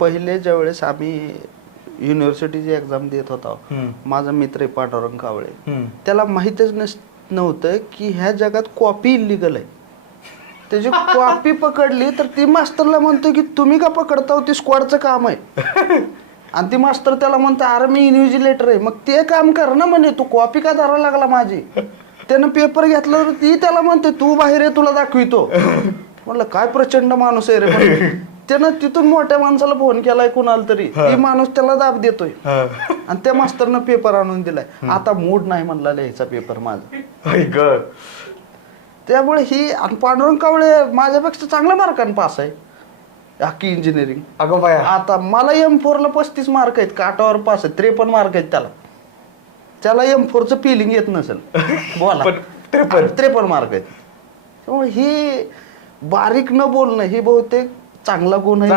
पहिले ज्यावेळेस आम्ही युनिव्हर्सिटीची एक्झाम देत होतो, माझा मित्र आहे पांडुरंग कावळे, त्याला माहीतच नव्हतं की ह्या जगात कॉपी इल्लीगल आहे. त्याची कॉपी पकडली तर ती मास्टरला म्हणतो की तुम्ही का पकडता, ती स्क्वॉडचं काम आहे. आणि ती मास्टर त्याला म्हणतो अरे मी इन्व्हिजिलेटर आहे, मग ते काम कर ना म्हणे, तू कॉपी का धरायला लागला माझी. त्यानं पेपर घेतला तर ती त्याला म्हणते तू बाहेर आहे, तुला दाखवितो. म्हणलं काय प्रचंड माणूस आहे रे. त्यानं तिथून मोठ्या माणसाला फोन केलाय कुणाला तरी, ती माणूस त्याला दाब देतोय आणि त्या मास्तरनं पेपर आणून दिलाय. आता मूड नाही म्हणला लिहायचा पेपर माझा. त्यामुळे ही पांडुरंग कावळे माझ्यापेक्षा चांगल्या मार्काने पास आहे अख्खी इंजिनिअरिंग. अगं बाया, आता मला M4 ला 35 मार्क आहेत, काटावर पास आहेत, 53 मार्क आहेत त्याला M4चं फिलिंग येत नसेल बोला, 53 मार्क आहेत. त्यामुळे ही बारीक न बोलणं ही बहुतेक चांगला गुण आहे.